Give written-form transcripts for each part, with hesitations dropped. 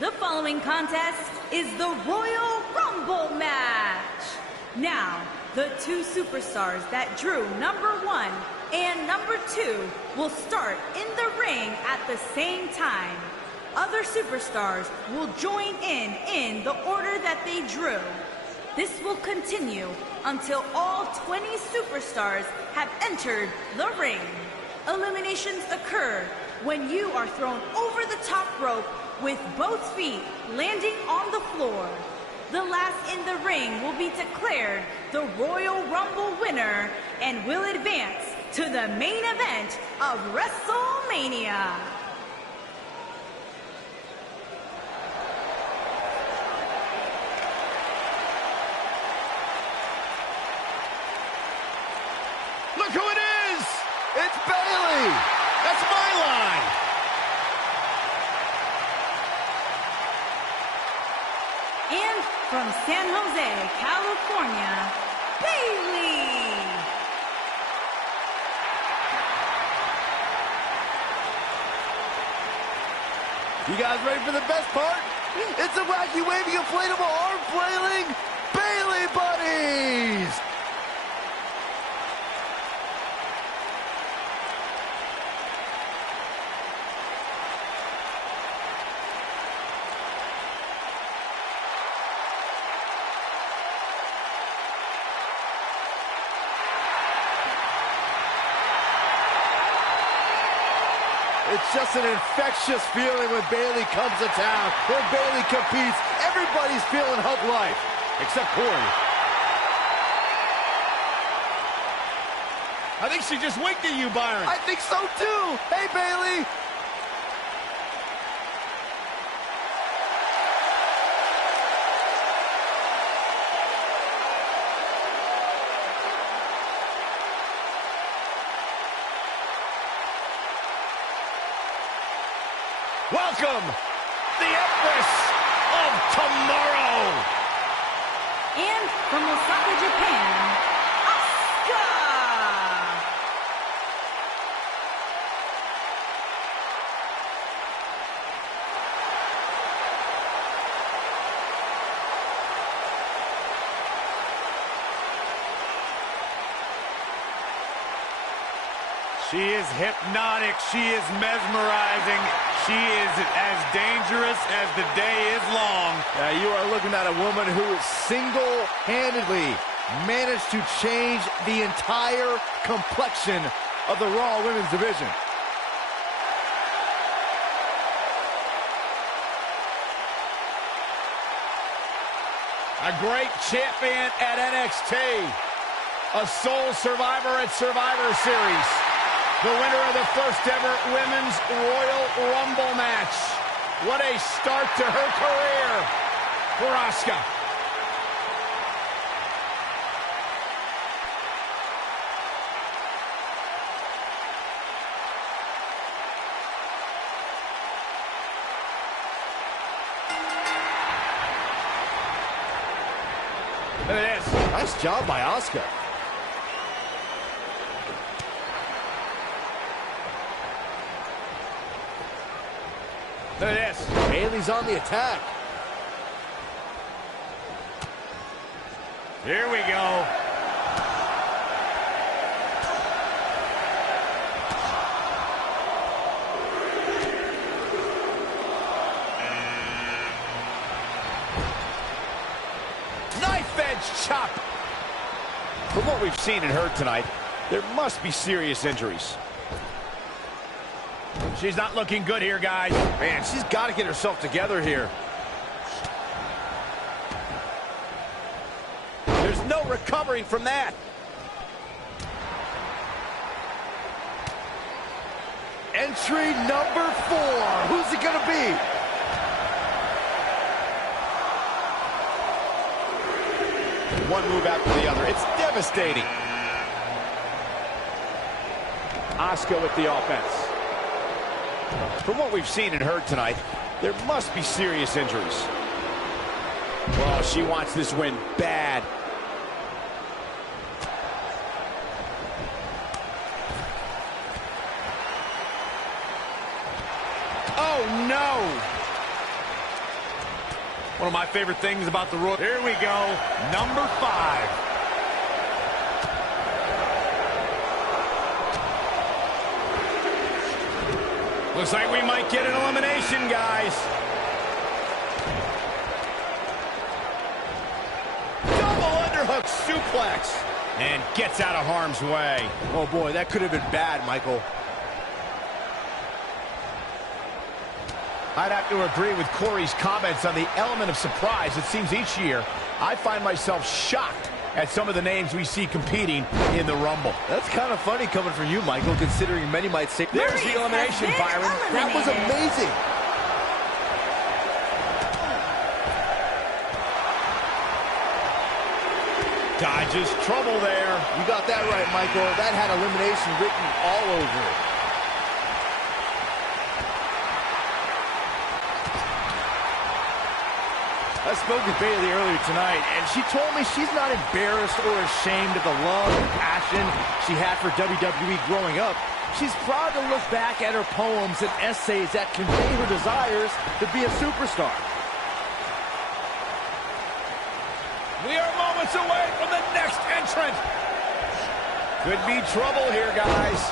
The following contest is the Royal Rumble match. Now, the two superstars that drew number 1 and number 2 will start in the ring at the same time. Other superstars will join in the order that they drew. This will continue until all 20 superstars have entered the ring. Eliminations occur when you are thrown over the top rope with both feet landing on the floor. The last in the ring will be declared the Royal Rumble winner and will advance to the main event of WrestleMania. Look who it is! It's Bayley! That's my line! And from San Jose, California, Bayley! You guys ready for the best part? It's a wacky waving inflatable arm flailing Bayley buddies! It's just an infectious feeling when Bayley comes to town. When Bayley competes, everybody's feeling Hug Life. Except Corey. I think she just winked at you, Byron. I think so too. Hey, Bayley. Welcome, the Empress of Tomorrow. And from Osaka, Japan, Asuka! She is hypnotic. She is mesmerizing. She is as dangerous as the day is long. You are looking at a woman who single-handedly managed to change the entire complexion of the Raw Women's division. A great champion at NXT. A sole survivor at Survivor Series. The winner of the first ever Women's Royal Rumble match. What a start to her career for Asuka. Look at this. Nice job by Asuka. Look at this. Bayley's on the attack. Here we go. Knife edge chop. From what we've seen and heard tonight, there must be serious injuries. She's not looking good here, guys. Man, she's got to get herself together here. There's no recovering from that. Entry number 4. Who's it going to be? One move after the other. It's devastating. Asuka with the offense. From what we've seen and heard tonight, there must be serious injuries. Well, she wants this win bad. Oh, no! One of my favorite things about the Royal. Here we go, number 5. Looks like we might get an elimination, guys. Double underhook suplex. And gets out of harm's way. Oh, boy, that could have been bad, Michael. I'd have to agree with Corey's comments on the element of surprise. It seems each year I find myself shocked at some of the names we see competing in the Rumble. That's kind of funny coming from you, Michael, considering many might say... There's the elimination, Byron. That was amazing. Dodges trouble there. You got that right, Michael. That had elimination written all over it. I spoke with Bayley earlier tonight, and she told me she's not embarrassed or ashamed of the love and passion she had for WWE growing up. She's proud to look back at her poems and essays that convey her desires to be a superstar. We are moments away from the next entrant. Could be trouble here, guys.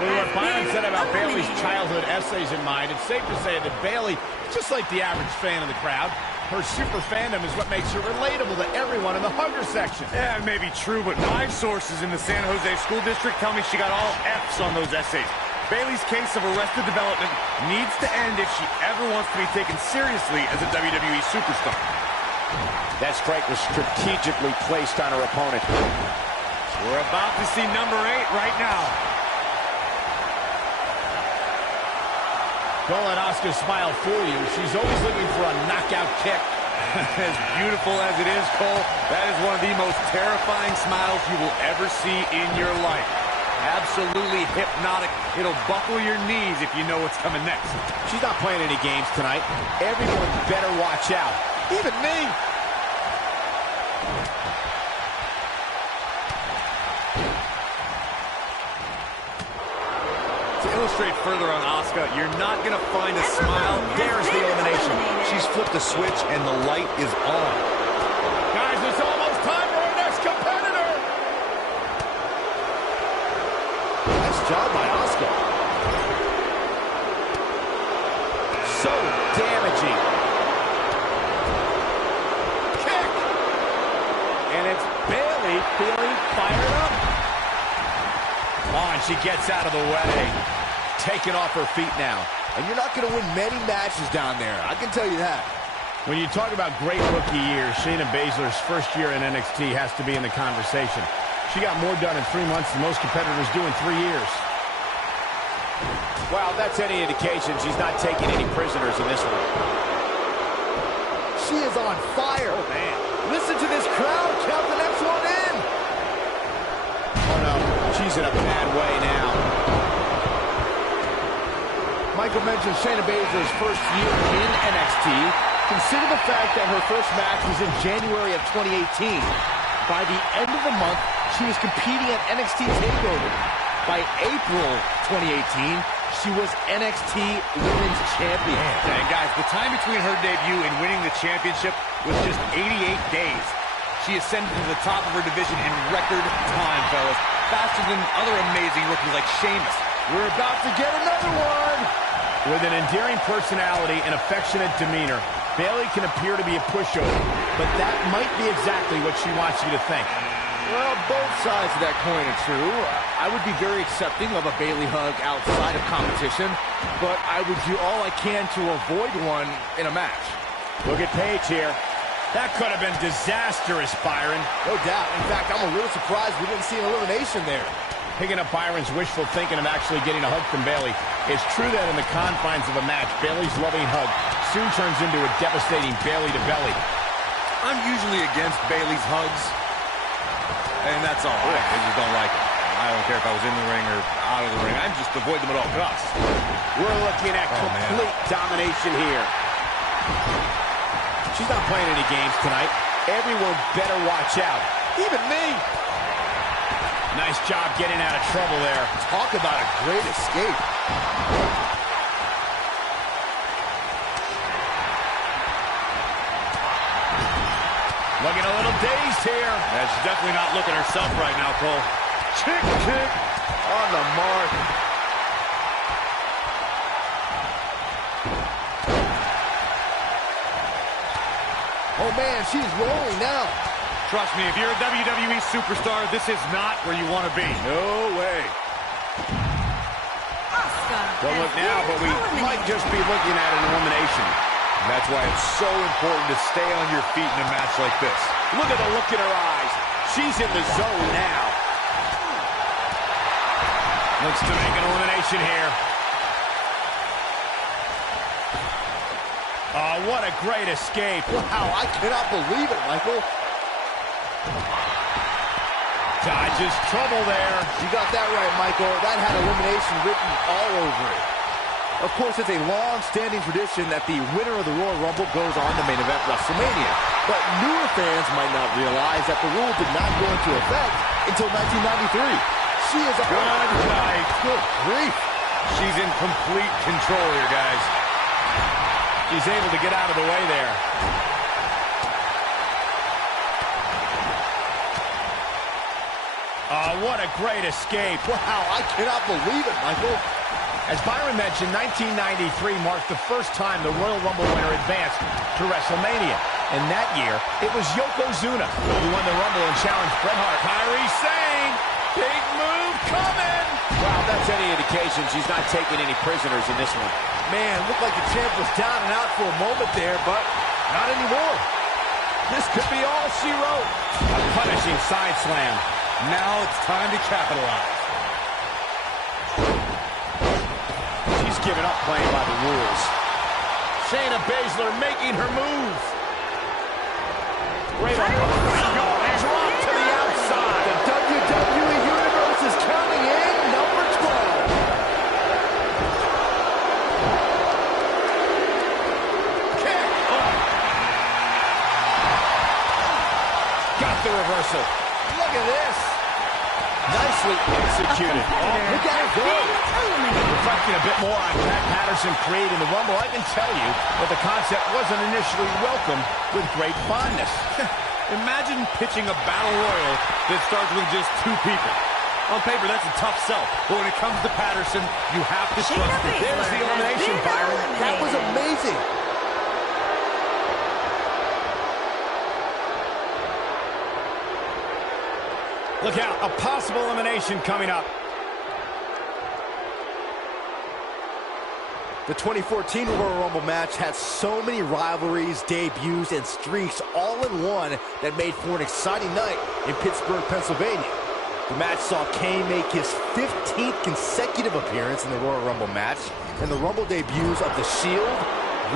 With what Byron said about Bayley's childhood essays in mind, it's safe to say that Bayley, just like the average fan of the crowd, her super fandom is what makes her relatable to everyone in the hugger section. Yeah, it may be true, but my sources in the San Jose School District tell me she got all F's on those essays. Bayley's case of arrested development needs to end if she ever wants to be taken seriously as a WWE superstar. That strike was strategically placed on her opponent. We're about to see number 8 right now. Don't let Asuka smile fool you. She's always looking for a knockout kick. As beautiful as it is, Cole, that is one of the most terrifying smiles you will ever see in your life. Absolutely hypnotic. It'll buckle your knees if you know what's coming next. She's not playing any games tonight. Everyone better watch out. Even me. To illustrate further on Asuka, you're not going to find a smile. There's the elimination. She's flipped the switch, and the light is on. Guys, it's almost time for our next competitor. Nice job by Asuka. So damaging. Kick. And it's Bayley feeling fired up. Oh, and she gets out of the way. Taken off her feet now. And you're not going to win many matches down there. I can tell you that. When you talk about great rookie years, Shayna Baszler's first year in NXT has to be in the conversation. She got more done in 3 months than most competitors do in 3 years. Well, that's any indication she's not taking any prisoners in this one. She is on fire. Oh, man. Listen to this crowd. Count the next one in. Oh, no. She's in a bad way now. Michael mentioned Shayna Baszler's first year in NXT. Consider the fact that her first match was in January of 2018. By the end of the month, she was competing at NXT TakeOver. By April 2018, she was NXT Women's Champion. And guys, the time between her debut and winning the championship was just 88 days. She ascended to the top of her division in record time, fellas. Faster than other amazing rookies like Sheamus. We're about to get another one. With an endearing personality and affectionate demeanor, Bayley can appear to be a pushover, but that might be exactly what she wants you to think. Well, both sides of that coin are true. I would be very accepting of a Bayley hug outside of competition, but I would do all I can to avoid one in a match. Look at Paige here. That could have been disastrous, Byron. No doubt. In fact, I'm a little surprised we didn't see an elimination there. Picking up Byron's wishful thinking of actually getting a hug from Bayley, it's true that in the confines of a match, Bayley's loving hug soon turns into a devastating belly-to-belly. I'm usually against Bayley's hugs, and that's all. I just don't like it. I don't care if I was in the ring or out of the ring. I just avoid them at all costs. We're looking at complete domination here. She's not playing any games tonight. Everyone better watch out. Even me. Nice job getting out of trouble there. Talk about a great escape. Looking a little dazed here. Yeah, she's definitely not looking herself right now, Cole. Kick on the mark. Oh, man, she's rolling now. Trust me, if you're a WWE superstar, this is not where you want to be. No way. Don't look now, but we might just be looking at an elimination. And that's why it's so important to stay on your feet in a match like this. Look at the look in her eyes. She's in the zone now. Looks to make an elimination here. Oh, what a great escape. Wow, I cannot believe it, Michael. Dodges trouble there. You got that right, Michael. That had elimination written all over it. Of course, it's a long-standing tradition that the winner of the Royal Rumble goes on to main event WrestleMania. But newer fans might not realize that the rule did not go into effect until 1993. She is a good night. Good grief. She's in complete control here, guys. She's able to get out of the way there. What a great escape. Wow, I cannot believe it, Michael. As Byron mentioned, 1993 marked the first time the Royal Rumble winner advanced to WrestleMania. And that year, it was Yokozuna who won the Rumble and challenged Bret Hart. Kyrie saying, big move coming. Wow, that's any indication she's not taking any prisoners in this one. Man, looked like the champ was down and out for a moment there, but not anymore. This could be all she wrote. A punishing side slam. Now it's time to capitalize. She's given up playing by the rules. Shayna Baszler making her move. Great drop to the outside. The WWE Universe is counting in number 12. Kick. Got the reversal. Look at this. Nicely executed. Oh, look at her go. Reflecting a bit more on Pat Patterson creating the Rumble, I can tell you that the concept wasn't initially welcomed with great fondness. Imagine pitching a battle royal that starts with just 2 people. On paper, that's a tough sell. But when it comes to Patterson, you have to trust it. There's the elimination, Byron. That was amazing. Look out, a possible elimination coming up. The 2014 Royal Rumble match had so many rivalries, debuts, and streaks all in one that made for an exciting night in Pittsburgh, Pennsylvania. The match saw Kane make his 15th consecutive appearance in the Royal Rumble match, and the Rumble debuts of The Shield,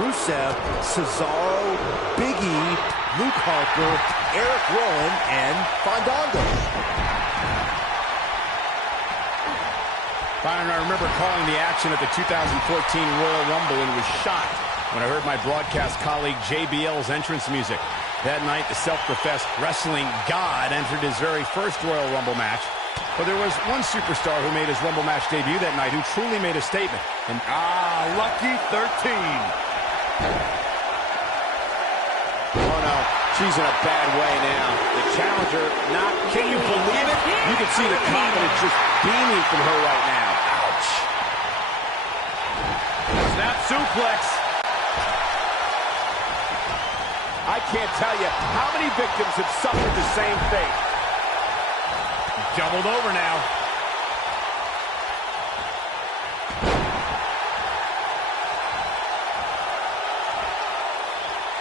Rusev, Cesaro, Big E, Luke Harper, Eric Rowan, and Fandango. Byron, I remember calling the action at the 2014 Royal Rumble and was shocked when I heard my broadcast colleague JBL's entrance music. That night, the self-professed wrestling god entered his very first Royal Rumble match. But there was one superstar who made his Rumble match debut that night who truly made a statement. And lucky 13. oh no, she's in a bad way now. The challenger not, can you believe it? You can see the confidence just beaming from her right now. Ouch. Snap suplex. I can't tell you how many victims have suffered the same fate. Doubled over now.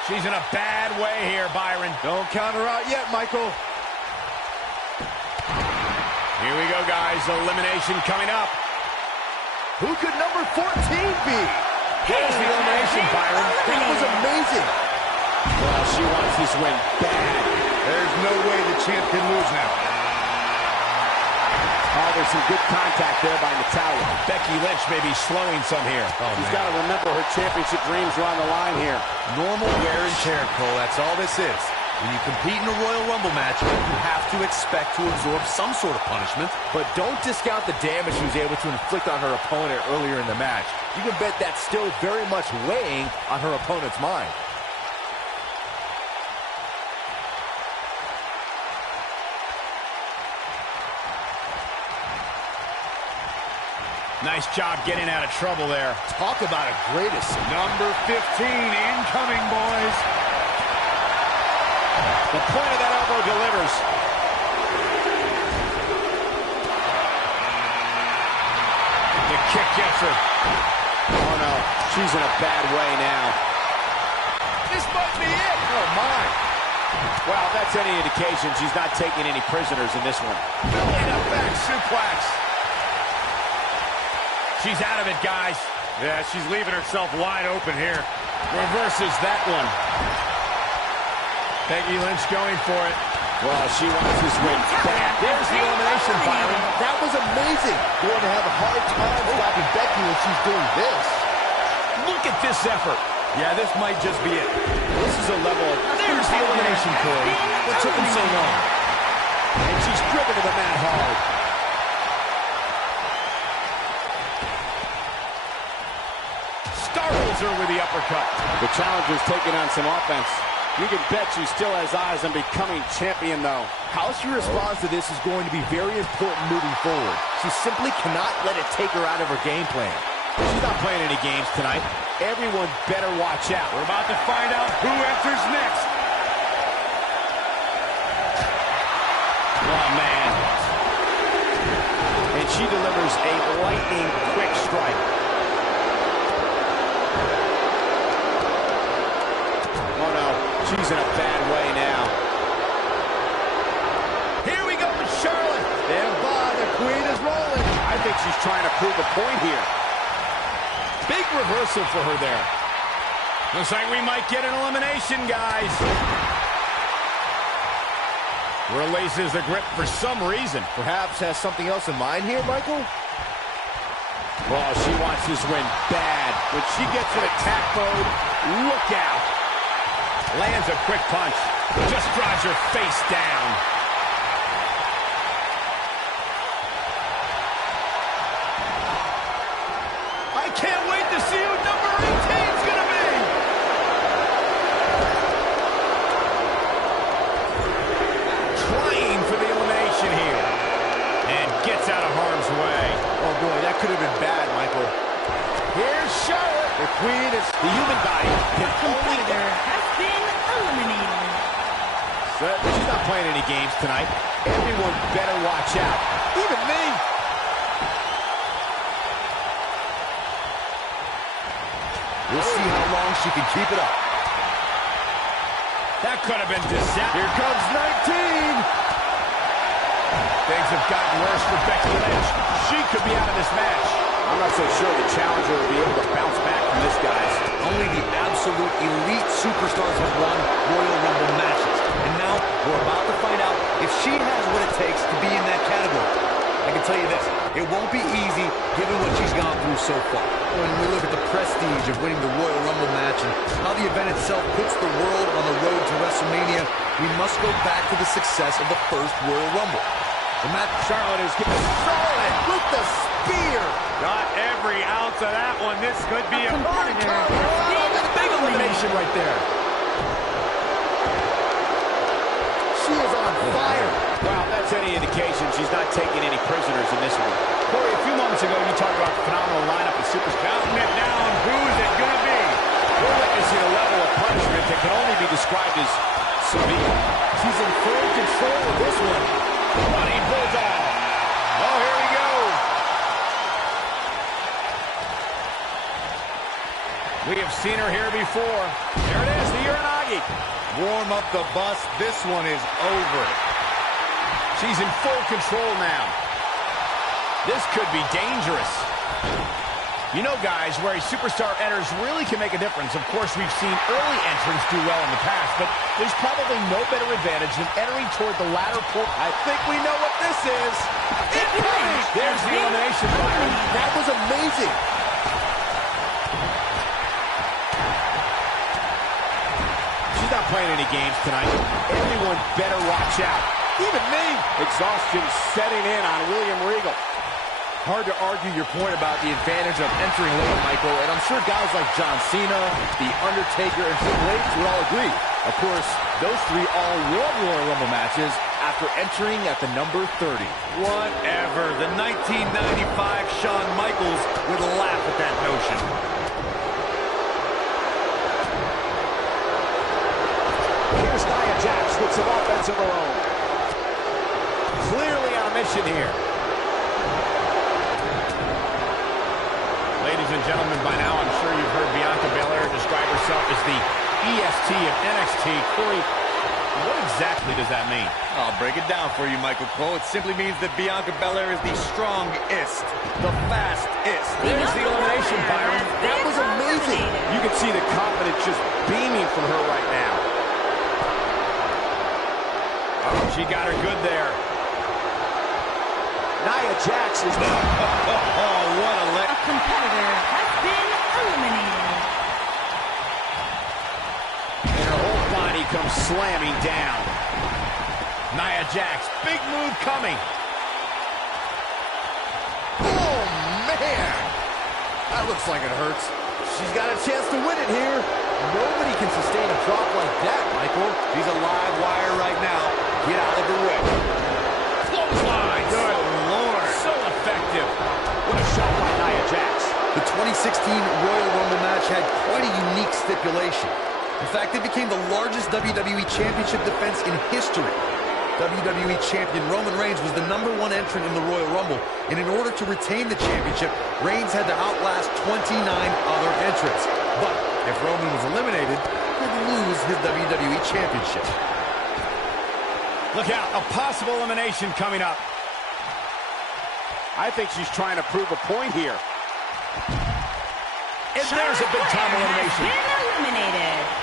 She's in a bad way here, Byron. Don't count her out yet, Michael. Here we go, guys. Elimination coming up. Who could number 14 be? There's the elimination, Byron. That was amazing. Well, she wants this win bad. There's no way the champ can lose now. Oh, there's some good contact there by Natalya. Becky Lynch may be slowing some here. She's got to remember her championship dreams are on the line here. Normal wear and tear, Cole. That's all this is. When you compete in a Royal Rumble match, you have to expect to absorb some sort of punishment. But don't discount the damage she was able to inflict on her opponent earlier in the match. You can bet that's still very much weighing on her opponent's mind. Nice job getting out of trouble there. Talk about a greatest. Number 15 incoming, boys. The point of that elbow delivers. The kick gets her. Oh, no. She's in a bad way now. This might be it. Oh, my. Well, if that's any indication, she's not taking any prisoners in this one. Building a back suplex. She's out of it, guys. Yeah, she's leaving herself wide open here. Reverses that one. Becky Lynch going for it. Well, she wants this win bad. There's the elimination, Byron. That was amazing. Going to have a hard time stopping Becky when she's doing this. Look at this effort. Yeah, this might just be it. This is a level of... There's the elimination, Corey. What took him so long? And she's driven to the mat hard. Startles her with the uppercut. The challenger's taking on some offense. You can bet she still has eyes on becoming champion, though. How she responds to this is going to be very important moving forward. She simply cannot let it take her out of her game plan. She's not playing any games tonight. Everyone better watch out. We're about to find out who enters next. Oh, man. And she delivers a lightning quick strike. Oh, no. She's in a bad way now. Here we go with Charlotte. Stand by, the queen is rolling. I think she's trying to prove a point here. Big reversal for her there. Looks like we might get an elimination, guys. Releases the grip for some reason. Perhaps has something else in mind here, Michael? Oh, she wants this win bad. When she gets in attack mode, look out. Lands a quick punch. Just drives her face down. I can't wait to see who number 18 is going to be. Trying for the elimination here. And gets out of harm's way. Oh, boy, that could have been bad, Michael. Here's Charlotte. The queen is... The human body can only... Competitor has been eliminated. She's not playing any games tonight. Everyone better watch out. Even me. We'll see how long she can keep it up. That could have been disaster. Here comes 19. Things have gotten worse for Becky Lynch. She could be out of this match. I'm not so sure the challenger will be able to bounce back from this, guys. Only the absolute elite superstars have won Royal Rumble matches. And now we're about to find out if she has what it takes to be in that category. I can tell you this, it won't be easy given what she's gone through so far. When we look at the prestige of winning the Royal Rumble match and how the event itself puts the world on the road to WrestleMania, we must go back to the success of the first Royal Rumble. The match Charlotte is getting Charlotte with the spear. Got every ounce of that one. This could be a party here. Big elimination right there. She is on fire. Well, that's any indication she's not taking any prisoners in this one. Corey, a few moments ago, you talked about the phenomenal lineup of superstars. Counting it down. Who's it going to be? We're witnessing a level of punishment that can only be described as severe. She's in full control of this one. Running Bulldog. Oh, here we go. We have seen her here before. There it is, the Uranagi. Warm up the bus. This one is over. She's in full control now. This could be dangerous. You know, guys, where a superstar enters really can make a difference. Of course, we've seen early entrants do well in the past, but there's probably no better advantage than entering toward the latter point. I think we know what this is. There's the elimination, Byron. That was amazing. She's not playing any games tonight. Everyone better watch out. Even me. Exhaustion setting in on William Regal. Hard to argue your point about the advantage of entering late, Michael, and I'm sure guys like John Cena, The Undertaker, and Triple H would all agree. Of course, those three all won Royal Rumble matches after entering at the number 30. Whatever. The 1995 Shawn Michaels would laugh at that notion. Here's Nia Jax with some offense of her own. Clearly on a mission here. Ladies and gentlemen, by now I'm sure you've heard Bianca Belair describe herself as the EST of NXT. Corey, what exactly does that mean? I'll break it down for you, Michael Cole. It simply means that Bianca Belair is the strongest, the fastest. There's the elimination, Byron. That was amazing. You can see the confidence just beaming from her right now. Oh, she got her good there. Nia Jax is Oh, what a A competitor has been eliminated. and her whole body comes slamming down. Nia Jax, big move coming. Oh, man. That looks like it hurts. She's got a chance to win it here. Nobody can sustain a drop like that, Michael. She's a live wire right now. Get out of the way. Clothesline. Good Lord. So effective. What a shot by Nia Jax. The 2016 Royal Rumble match had quite a unique stipulation. In fact, it became the largest WWE Championship defense in history. WWE Champion Roman Reigns was the #1 entrant in the Royal Rumble, and in order to retain the championship, Reigns had to outlast 29 other entrants. But if Roman was eliminated, he'd lose his WWE Championship. Look out, a possible elimination coming up. I think she's trying to prove a point here. And there's a big time elimination. Has been eliminated.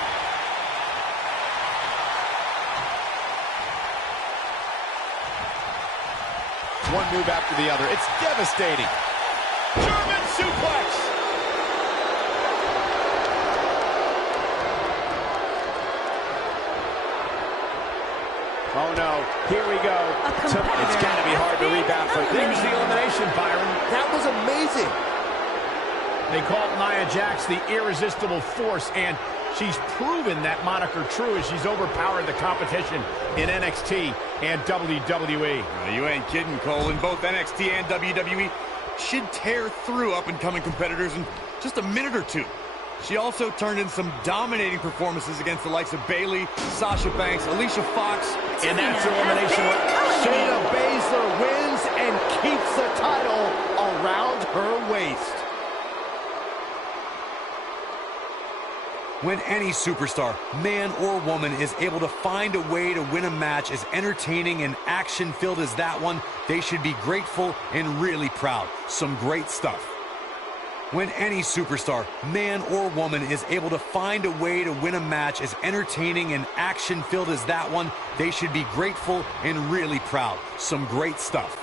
One move after the other. It's devastating. German suplex. Oh, no. Here we go. It's got to be hard to rebound from. There's the elimination, Byron. That was amazing. They call Nia Jax the irresistible force, and she's proven that moniker true as she's overpowered the competition in NXT and WWE. You ain't kidding, Cole. In both NXT and WWE, she'd tear through up-and-coming competitors in just a minute or two. She also turned in some dominating performances against the likes of Bayley, Sasha Banks, Alicia Fox. And that's elimination. Shayna Baszler wins and keeps the title around her waist. When any superstar, man or woman, is able to find a way to win a match as entertaining and action-filled as that one, they should be grateful and really proud. Some great stuff. When any superstar, man or woman, is able to find a way to win a match as entertaining and action-filled as that one, they should be grateful and really proud. Some great stuff.